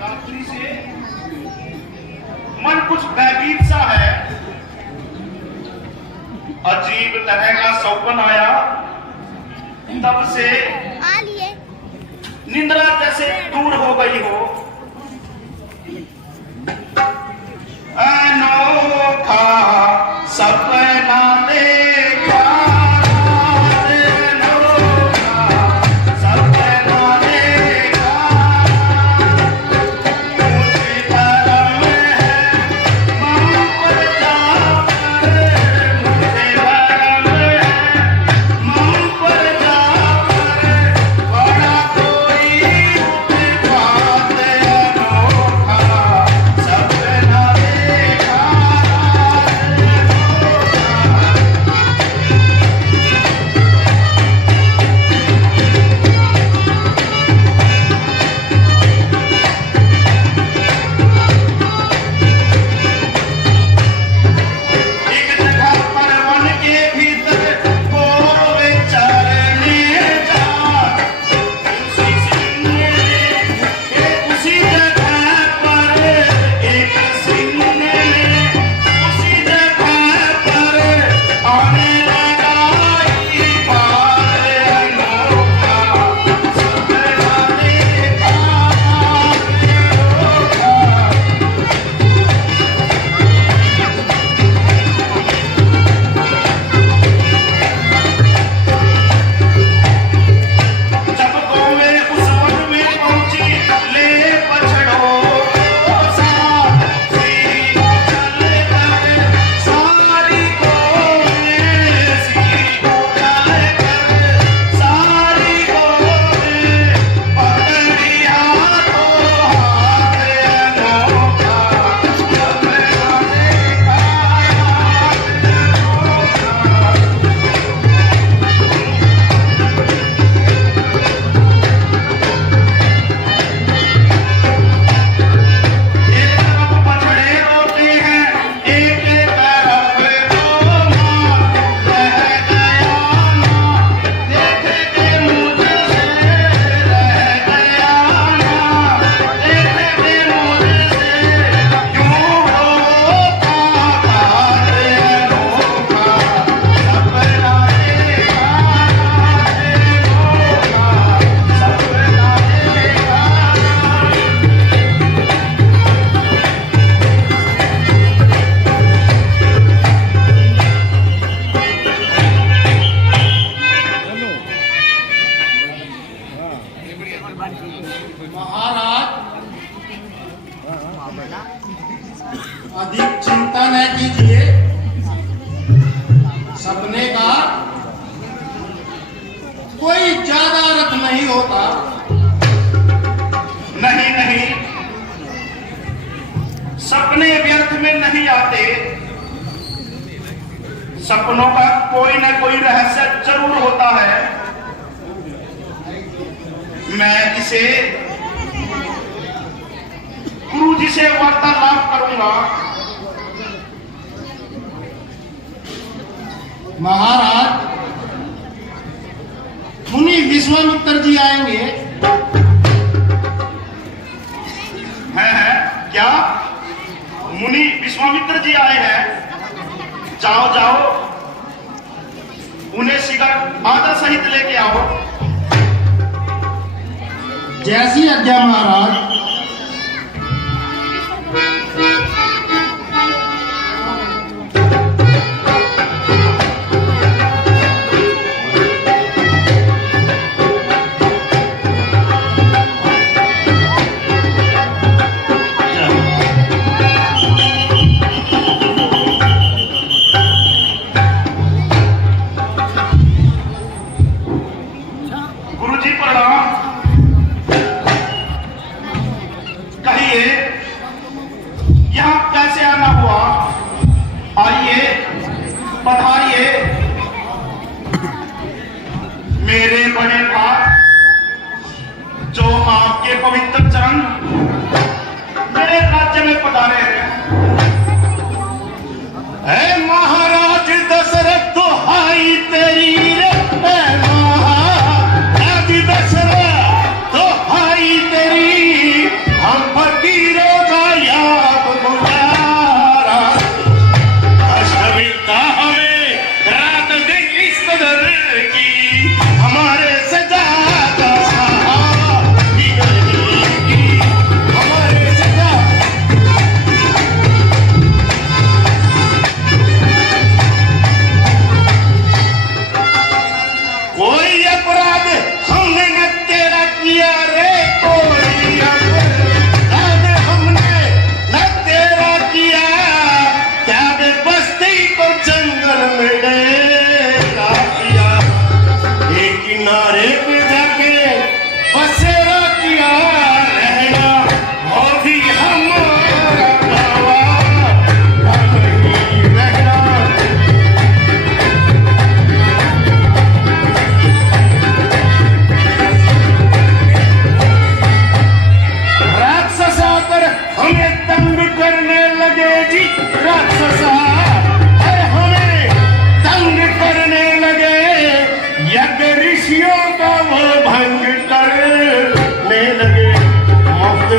रात्रि से मन कुछ भयभीत सा है। अजीब तरह का सौपन आया, तब से निंद्रा जैसे दूर हो गई हो। अनोखा सपना देखा, अधिक चिंता न कीजिए। सपने का कोई ज्यादा अर्थ नहीं होता। नहीं नहीं, सपने व्यर्थ में नहीं आते। सपनों का कोई न कोई रहस्य जरूर होता है। मैं इसे गुरु जी से वार्तालाप करूंगा। महाराज, मुनि विश्वामित्र जी आएंगे। है क्या? मुनि विश्वामित्र जी आए हैं? जाओ जाओ, उन्हें शीघ्र आदर सहित लेके आओ। जैसी आज्ञा महाराज। गुरुजी प्रणाम। कहिए, यहाँ कैसे आना हुआ? आइए, पधारिए। मेरे बड़े भाई, जो आपके पवित्र चरण मेरे राज्य में पधारे हैं। महाराज दशरथ दुहाई तेरी रे।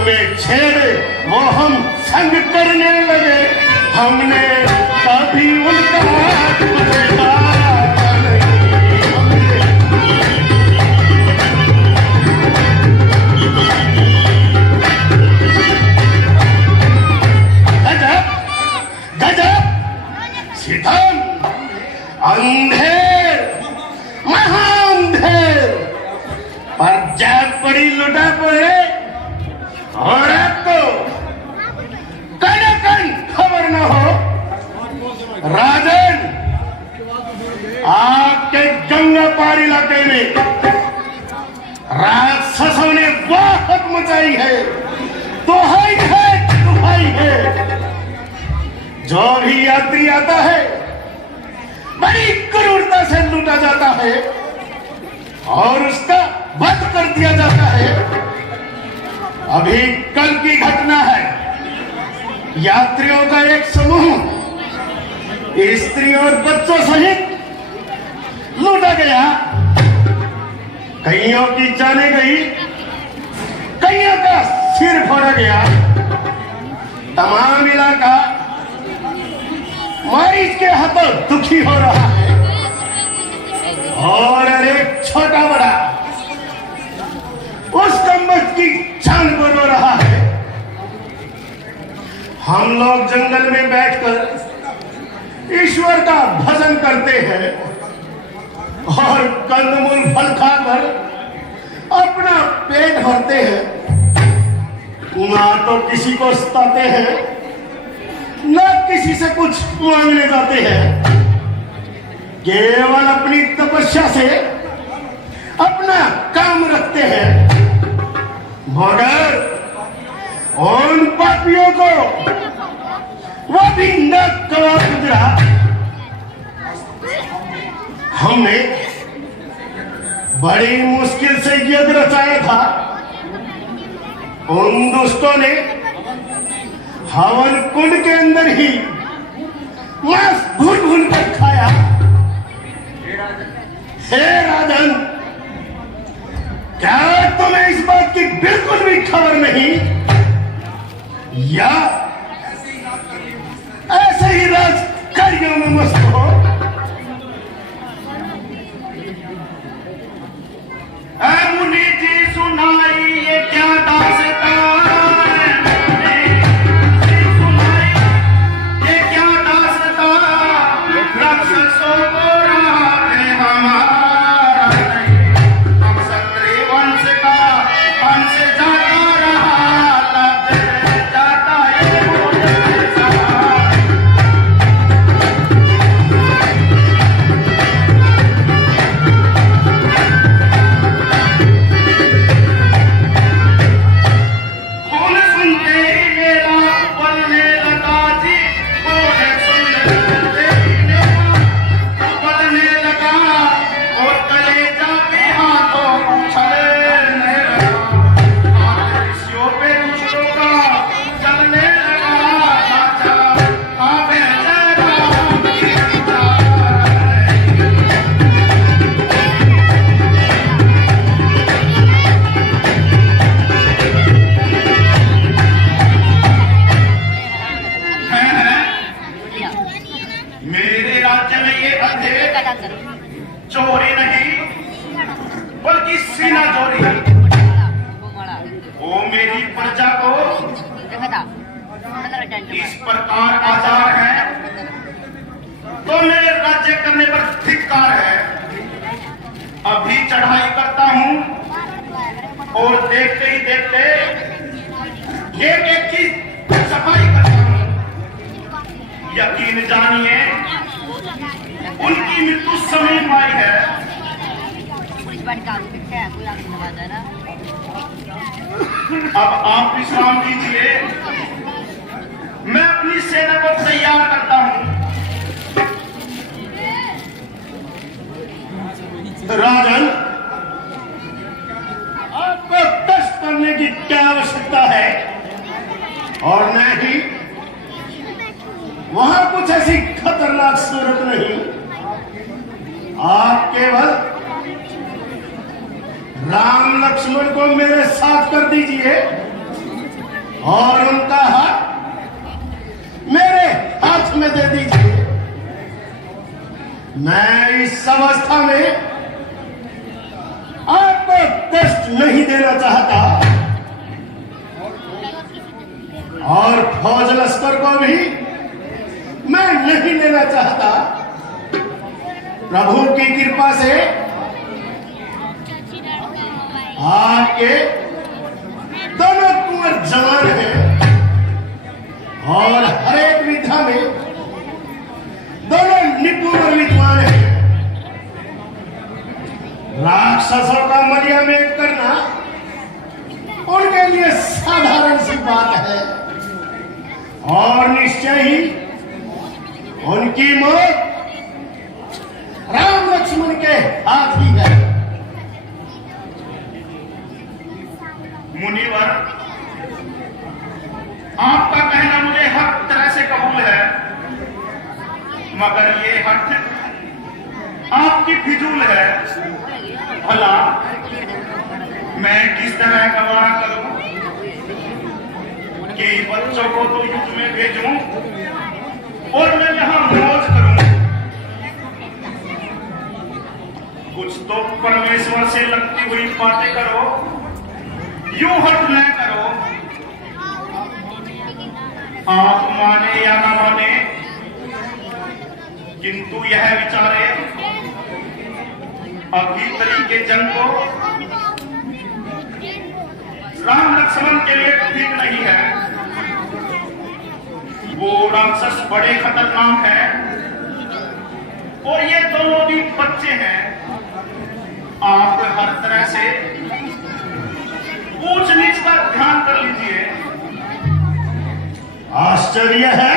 में छेड़े वो हम संग करने लगे, हमने कभी उनका बदला नहीं। गजब गजब सितम, अंधेर महाअंधेर, पर जब पड़ी लुटा पड़े और आपको कन खबर न हो। राजन, आपके गंगा पार इलाके में राक्षसों ने वाहत मचाई है, दुहाई है। जो भी यात्री आता है बड़ी क्रूरता से लूटा जाता है और उसका वध कर दिया जाता है। अभी कल की घटना है, यात्रियों का एक समूह स्त्री और बच्चों सहित लूटा गया। कईयों की जाने गई, कईयों का सिर फोड़ा गया। तमाम इलाका मरीज के हाथों दुखी हो रहा है और एक छोटा बड़ा उस कमबख्त की जान को रो रहा है। हम लोग जंगल में बैठकर ईश्वर का भजन करते हैं और कंदमूल फल खाकर अपना पेट भरते हैं। ना तो किसी को सताते हैं, ना किसी से कुछ मांगने जाते हैं। केवल अपनी तपस्या से अपना काम रखते हैं। मगर उन पापियों को वो भी न गवा गुजरा। हमने बड़ी मुश्किल से युद्ध रचाया था। उन दुष्टों ने हवन कुंड के अंदर ही मांस भून कर खाया। हे राजन, क्या तुम्हें इस बात की बिल्कुल भी खबर नहीं, या ऐसे ही राज कार्यों में मस्त हो? मुनि जी सुनाई ये क्या दास्तां, राक्षसों को राह हमारा नहीं, हम क्षत्रिय वंश का वंश जाता रहा, तब जाता ये कौन सुनते ही मेरा बोलने लगा जी, कौन सुनते बोलने लगा और कलेजा भी हाथों चलने लगा। ऋषियों पे दुष्टों का चलने लगा। राजा आवे राम की मेरे राज्य में ये अंधे चोरी नहीं बल्कि सीना चोरी, वो मेरी प्रजा को इस प्रकार आजार है तो मेरे राज्य करने पर धिक्कार है। अभी चढ़ाई करता हूं और देखते ही देखते एक एक की सफाई करता हूं। यकीन जानिए उनकी मृत्यु समीप आई है। अब आप विश्राम कीजिए, मैं अपनी सेना को तैयार करता हूं। राजन, आपको कष्ट करने की क्या आवश्यकता है? और न ही वहां कुछ ऐसी खतरनाक सूरत नहीं। आप केवल राम लक्ष्मण को मेरे साथ कर दीजिए और उनका हाथ मेरे हाथ में दे दीजिए। मैं इस अवस्था में आपको कष्ट नहीं देना चाहता और फौज लश्कर को भी मैं नहीं लेना चाहता। प्रभु की कृपा से आपके दोनों कुंवर जवान हैं और हर एक विधा में दोनों निपुण और विद्वान हैं। राक्षसों का मरियामेट करना उनके लिए साधारण सी बात है और निश्चय ही उनकी मौत राम लक्ष्मण के हाथ ही है। मुनिवर, आपका कहना मुझे हर तरह से कबूल है, मगर ये हठ आपकी फिजूल है। भला मैं किस तरह गवारा करूं कि बच्चों को तो युद्ध में भेजूं और मैं यहां मौज करूं। कुछ तो परमेश्वर से लगती हुई बातें करो, यूं हट न करो। आप माने या ना माने, किंतु यह विचारे अभी तरीके जंग को राम लक्ष्मण के लिए ठीक नहीं है। वो राक्षस बड़े खतरनाक हैं और ये दोनों भी बच्चे हैं। आप हर तरह से ऊंच नीच का ध्यान कर लीजिए। आश्चर्य है,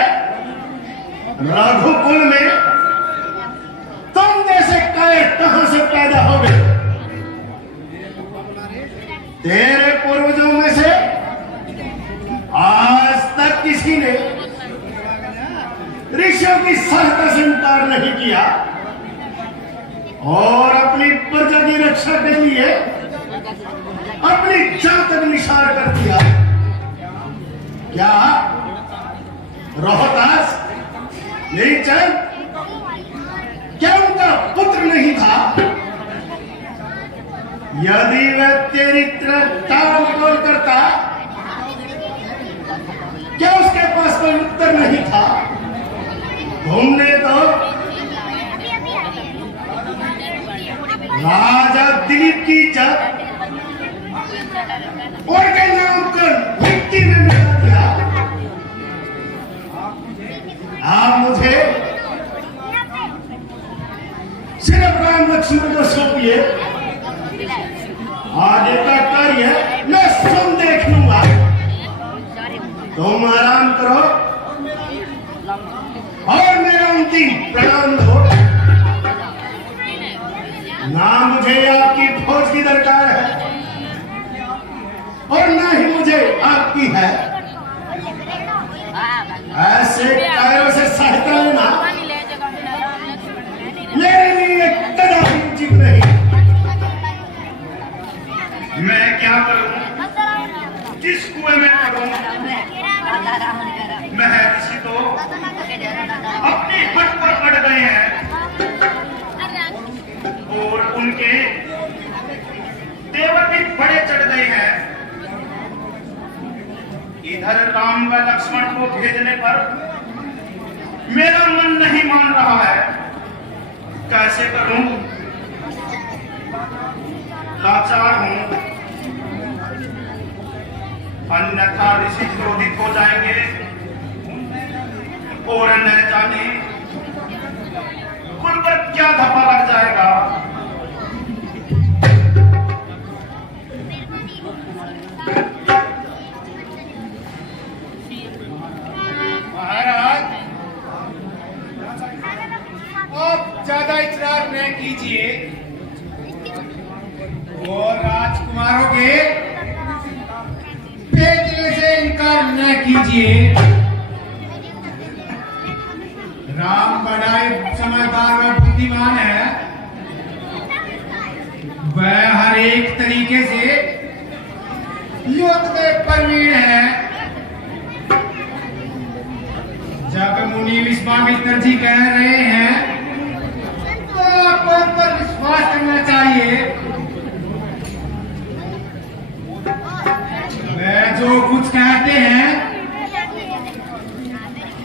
रघुकुल में तुम जैसे कायर कहां से पैदा हो गए? तेरे पूर्वजों में से आज तक किसी ने ऋषियों की सहायता से इनकार नहीं किया और अपनी प्रजा की रक्षा के लिए अपनी जान तक निशार कर दिया। क्या रोहतास नीलचंद क्या उनका पुत्र नहीं था? यदि वह तेरी तरह टाल मटोल करता, क्या उसके पास कोई उत्तर नहीं था? तुमने तो राजा दिलीप की इज्जत उनके नाम को मिट्टी में मिला दिया। आप मुझे सिर्फ राम लक्ष्मण को सौंपिए, आगे का कार्य मैं स्वयं देख लूंगा। तुम आराम करो और मेरा अंतिम प्रणाम दो। ना मुझे आपकी फौज की दरकार है और ना ही मुझे आपकी है। ऐसे कायरों से सहायता लेना मेरे लिए कदापि उचित नहीं। मैं क्या करूं, किस कुएं में पड़ूं? महर्षि तो अपनी हट पर अड़ गए हैं और उनके देवर भी बड़े चढ़ गए हैं। इधर राम व लक्ष्मण को भेजने पर मेरा मन नहीं मान रहा है। कैसे करूं? लाचार हूं, अन्यथा ऋषि क्रोधित हो जाएंगे और न जाने कुल पर क्या धब्बा लग जाएगा। महाराज, आप ज्यादा इतराज न कीजिए और राजकुमारों के भेजने से इनकार न कीजिए। राम बड़ाई समझदार व बुद्धिमान है, वह हर एक तरीके से युद्ध में प्रवीण है। विश्वामित्र जी कह रहे हैं तो आपको उन पर विश्वास करना चाहिए। वे जो कुछ कहते हैं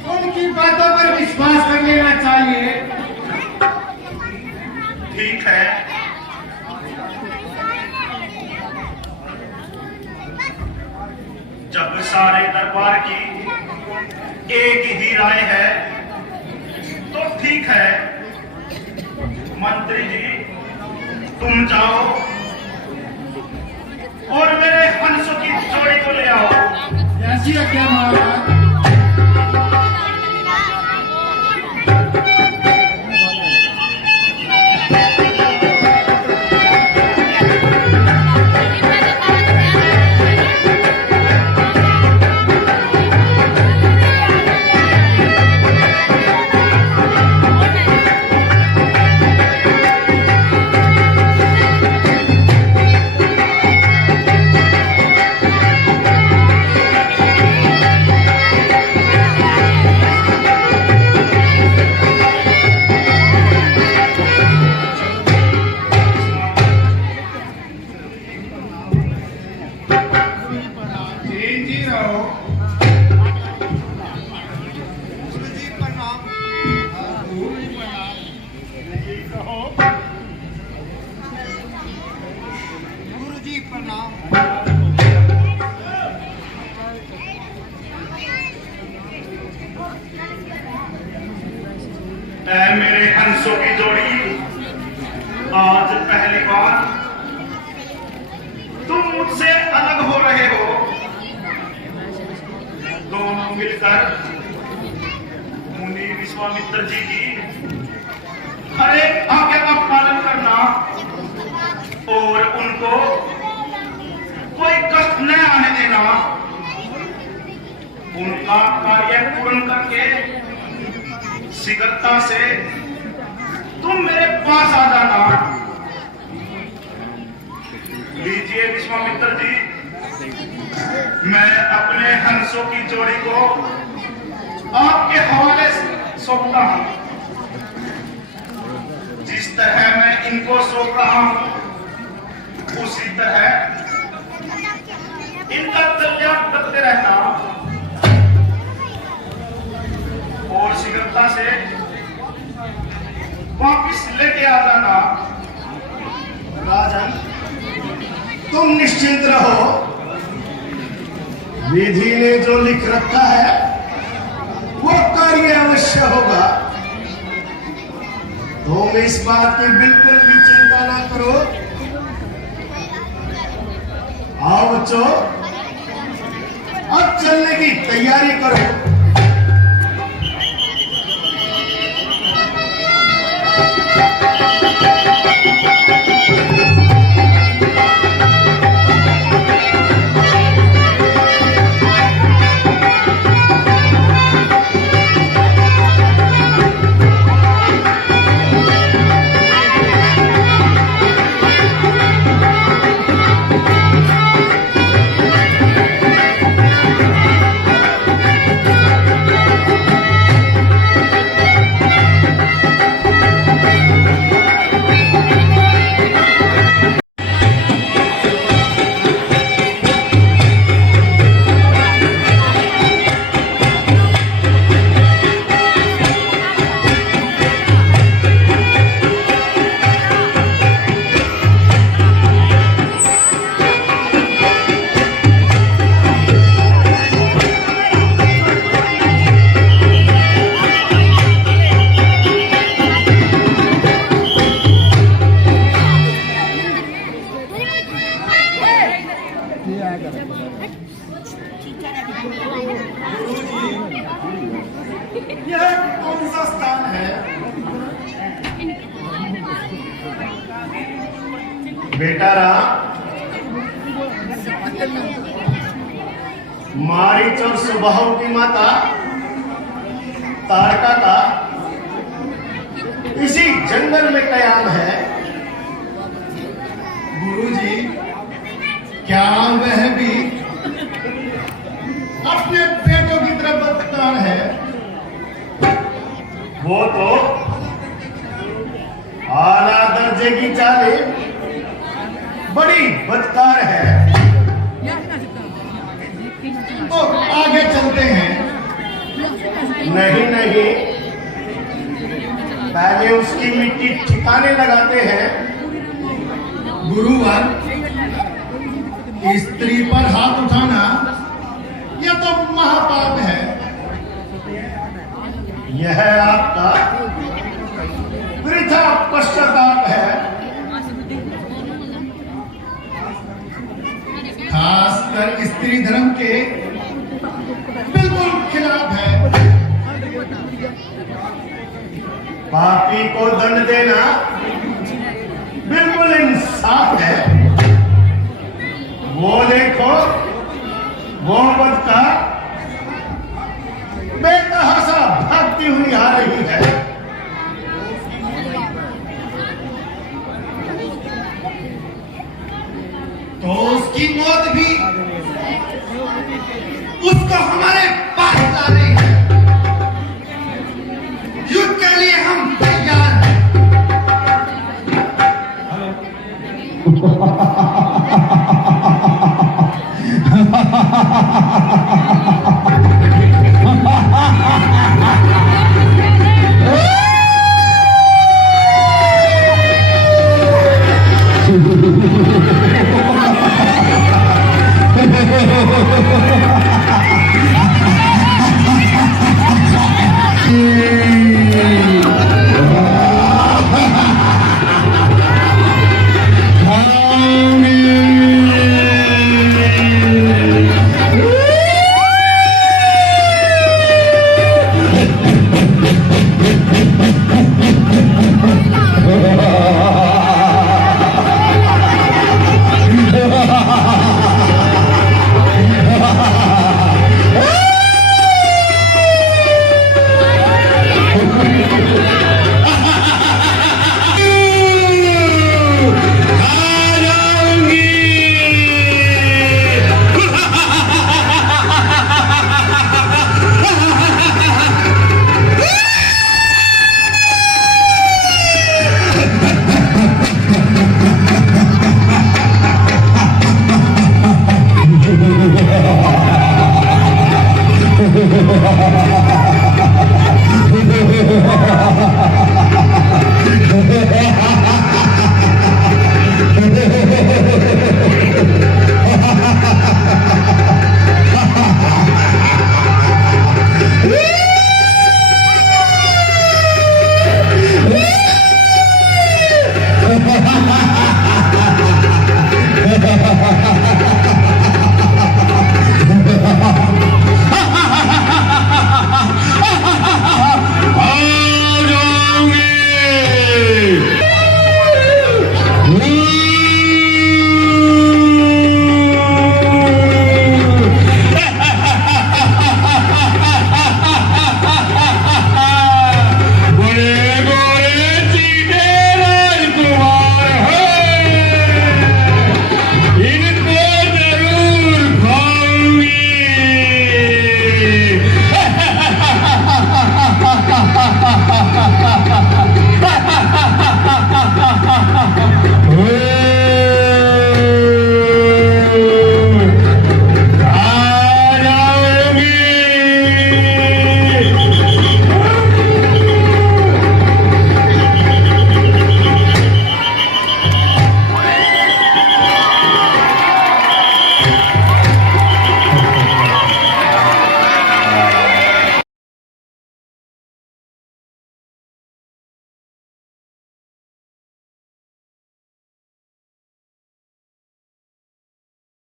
उनकी बातों पर विश्वास कर लेना चाहिए। ठीक है, जब सारे दरबार की एक ही राय है तो ठीक है। मंत्री जी, तुम जाओ और मेरे हंसों की जोड़ी को ले आओ। ऐसी आज्ञा महाराज। ऐ मेरे हंसों की जोड़ी, आज पहली बार तुम मुझसे अलग हो रहे हो। दोनों मिलकर मुनि विश्वामित्र जी की हर एक आज्ञा का पालन करना और उनको कोई कष्ट न आने देना। उनका कार्य पूर्ण करके शीघ्रता से तुम मेरे पास आ जाना। लीजिए विश्वामित्र जी, मैं अपने हंसों की जोड़ी को आपके हवाले सौंपता हूं। जिस तरह मैं इनको सौंप रहा हूं उसी तरह इनका कल्याण करते रहना और शीघ्रता से वापिस लेके आ जाना। राजन, तुम निश्चिंत रहो, विधि ने जो लिख रखा है वो कार्य अवश्य होगा। तुम इस बात की बिल्कुल भी चिंता ना करो। आओ बच्चों, अब चलने की तैयारी करो। यह कौन सा स्थान है? बेटा राम, मारीच और सुबाहु की माता तारका का इसी जंगल में कयाम है। गुरुजी, क्या वह भी अपने बेटों की तरफ बदकार है? वो तो आला दर्जे की चालें बड़ी बदकार है। तो आगे चलते हैं। नहीं नहीं, पहले उसकी मिट्टी ठिकाने लगाते हैं। गुरुवर, स्त्री पर हाथ उठाना यह तो महापाप है। यह आपका वृथा पश्चाताप है। खासकर स्त्री धर्म के बिल्कुल खिलाफ है। पापी को दंड देना बिल्कुल इंसाफ है। वो देखो, वो बदकार बेतहाशा भागती हुई आ रही है। तो उसकी मौत भी उसको हमारे पास ला रही है। युद्ध के लिए हम तैयार हैं।